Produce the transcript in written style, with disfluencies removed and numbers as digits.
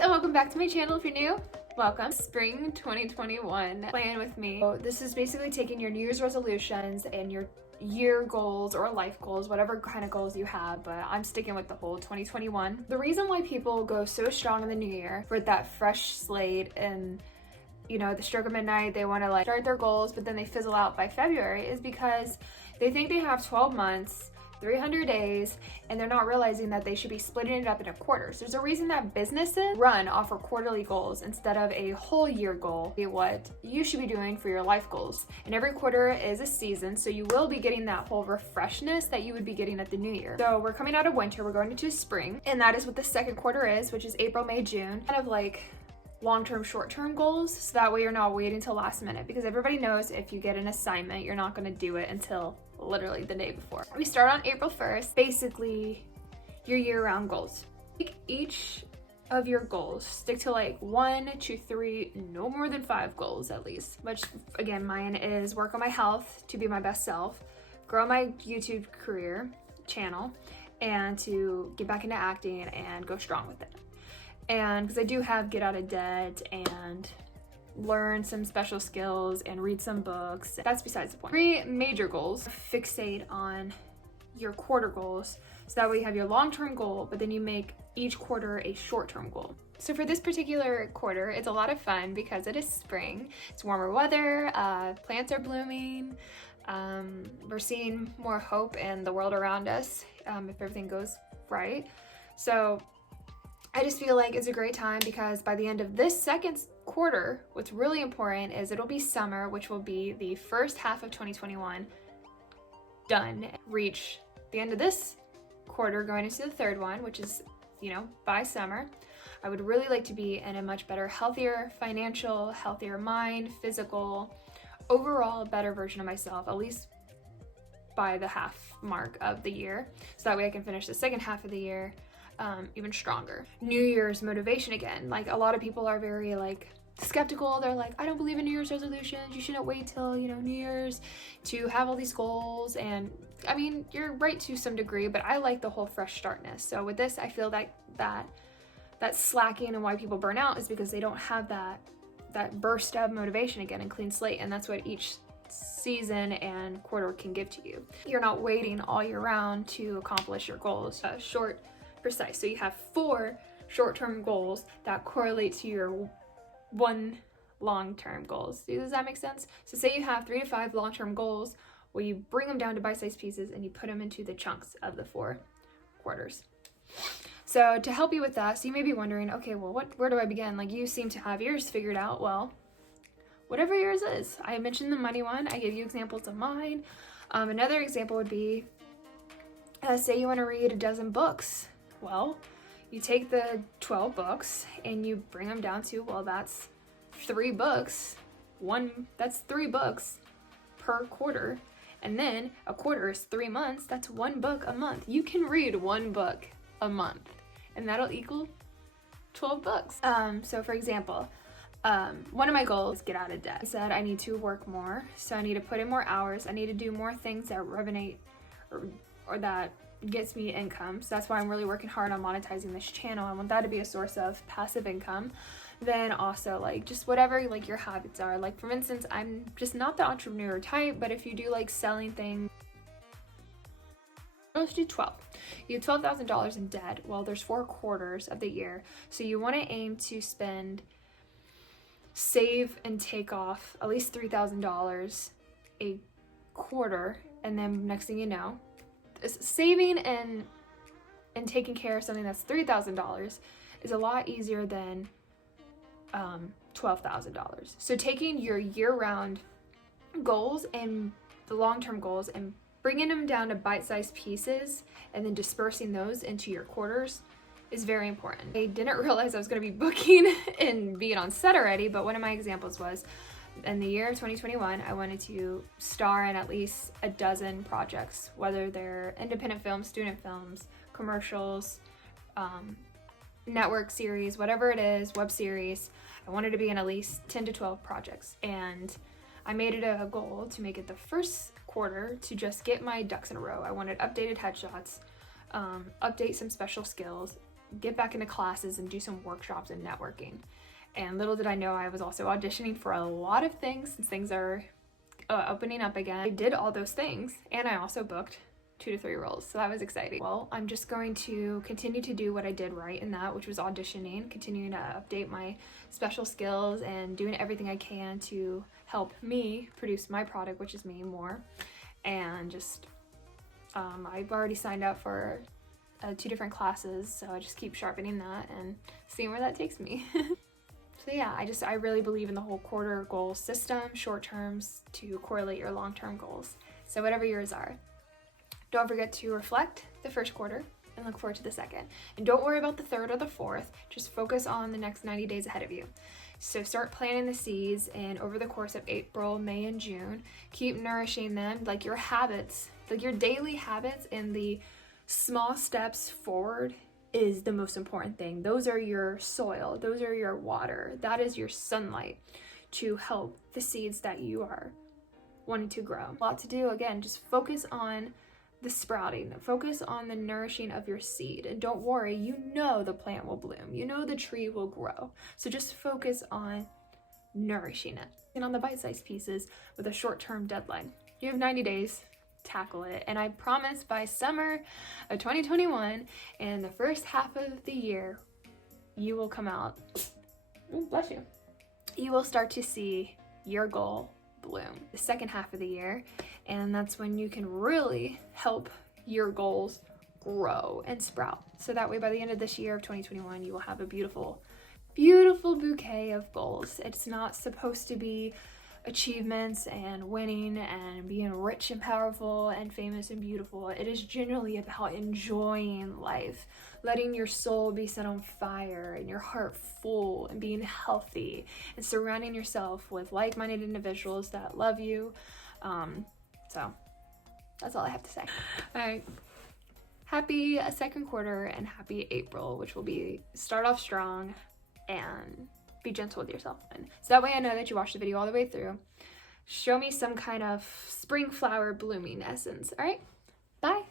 and welcome back to my channel. If you're new, welcome. Spring 2021 plan with me. So this is basically taking your New Year's resolutions and your year goals or life goals, whatever kind of goals you have, but I'm sticking with the whole 2021. The reason why people go so strong in the new year for that fresh slate and the stroke of midnight, they want to start their goals, but then they fizzle out by February is because they think they have 12 months, 300 days, and they're not realizing that they should be splitting it up into quarters. There's a reason that businesses run off of quarterly goals instead of a whole year goal. What you should be doing for your life goals. And every quarter is a season, so you will be getting that whole refreshness that you would be getting at the new year. So we're coming out of winter, we're going into spring, and that is what the second quarter is, which is April, May, June. Kind of long-term, short-term goals, so that way you're not waiting till last minute, because everybody knows if you get an assignment, you're not going to do it until literally the day before. We start on April 1st, basically your year-round goals. Take each of your goals, stick to 1 to 3, no more than 5 goals at least, which again, mine is work on my health to be my best self, grow my YouTube career channel, and to get back into acting and go strong with it. And because I do have get out of debt and learn some special skills and read some books, that's besides the point. 3 major goals. Fixate on your quarter goals, so that way you have your long-term goal, but then you make each quarter a short-term goal. So for this particular quarter, it's a lot of fun because it is spring. It's warmer weather, plants are blooming, we're seeing more hope in the world around us if everything goes right. So I just feel like it's a great time because by the end of this second quarter, what's really important is it'll be summer, which will be the first half of 2021 done. Reach the end of this quarter, going into the third one, which is, by summer. I would really like to be in a much better, healthier financial, healthier mind, physical, overall better version of myself, at least by the half mark of the year. So that way I can finish the second half of the year even stronger. New Year's motivation again. A lot of people are very skeptical. They're like, I don't believe in New Year's resolutions. You shouldn't wait till, New Year's to have all these goals. And I mean, you're right to some degree, but I like the whole fresh startness. So with this, I feel that slacking and why people burn out is because they don't have that burst of motivation again and clean slate. And that's what each season and quarter can give to you. You're not waiting all year round to accomplish your goals. Short, precise. So you have 4 short-term goals that correlate to your 1 long-term goals. Does that make sense? So say you have 3 to 5 long-term goals, well, you bring them down to bite-sized pieces and you put them into the chunks of the 4 quarters. So to help you with that, so you may be wondering, okay, well, where do I begin? You seem to have yours figured out. Well, whatever yours is. I mentioned the money one. I gave you examples of mine. Another example would be, say you want to read a dozen books. Well, you take the 12 books and you bring them down to, well, that's 3 books. That's 3 books per quarter. And then a quarter is 3 months. That's 1 book a month. You can read 1 book a month and that'll equal 12 books. So for example, one of my goals is get out of debt. I said I need to work more. So I need to put in more hours. I need to do more things that resonate or that gets me income. So that's why I'm really working hard on monetizing this channel. I want that to be a source of passive income. Then also just whatever your habits are. For instance, I'm just not the entrepreneur type, but if you do selling things, let's do 12. You have $12,000 in debt. Well, there's 4 quarters of the year. So you want to aim to save and take off at least $3,000 a quarter. And then next thing you know, saving and taking care of something that's $3,000 is a lot easier than $12,000. So taking your year-round goals and the long-term goals and bringing them down to bite-sized pieces and then dispersing those into your quarters is very important. I didn't realize I was going to be booking and being on set already, but one of my examples was in the year of 2021, I wanted to star in at least a dozen projects, whether they're independent films, student films, commercials, network series, whatever it is, web series. I wanted to be in at least 10 to 12 projects. And I made it a goal to make it the first quarter to just get my ducks in a row. I wanted updated headshots, update some special skills, get back into classes and do some workshops and networking. And little did I know I was also auditioning for a lot of things since things are opening up again. I did all those things, and I also booked 2 to 3 roles, so that was exciting. Well, I'm just going to continue to do what I did right in that, which was auditioning, continuing to update my special skills and doing everything I can to help me produce my product, which is me, more. And just I've already signed up for 2 different classes, so I just keep sharpening that and seeing where that takes me. So yeah, I really believe in the whole quarter goal system, short terms to correlate your long-term goals. So whatever yours are. Don't forget to reflect the first quarter and look forward to the second. And don't worry about the third or the fourth, just focus on the next 90 days ahead of you. So start planting the seeds, and over the course of April, May, and June, keep nourishing them like your habits, like your daily habits, and the small steps forward is the most important thing. Those are your soil, those are your water, that is your sunlight to help the seeds that you are wanting to grow. A lot to do. Again, just focus on the sprouting, focus on the nourishing of your seed, and don't worry, you know the plant will bloom, you know the tree will grow, so just focus on nourishing it and on the bite-sized pieces with a short-term deadline. You have 90 days, tackle it, and I promise by summer of 2021 and the first half of the year, you will come out, bless you, you will start to see your goal bloom the second half of the year, and that's when you can really help your goals grow and sprout. So that way by the end of this year of 2021, you will have a beautiful bouquet of goals. It's not supposed to be achievements and winning and being rich and powerful and famous and beautiful. It is generally about enjoying life, letting your soul be set on fire and your heart full, and being healthy and surrounding yourself with like-minded individuals that love you. So that's all I have to say. All right. Happy second quarter and happy April, which will be start off strong and be gentle with yourself. And so that way I know that you watched the video all the way through. Show me some kind of spring flower blooming essence. All right, bye.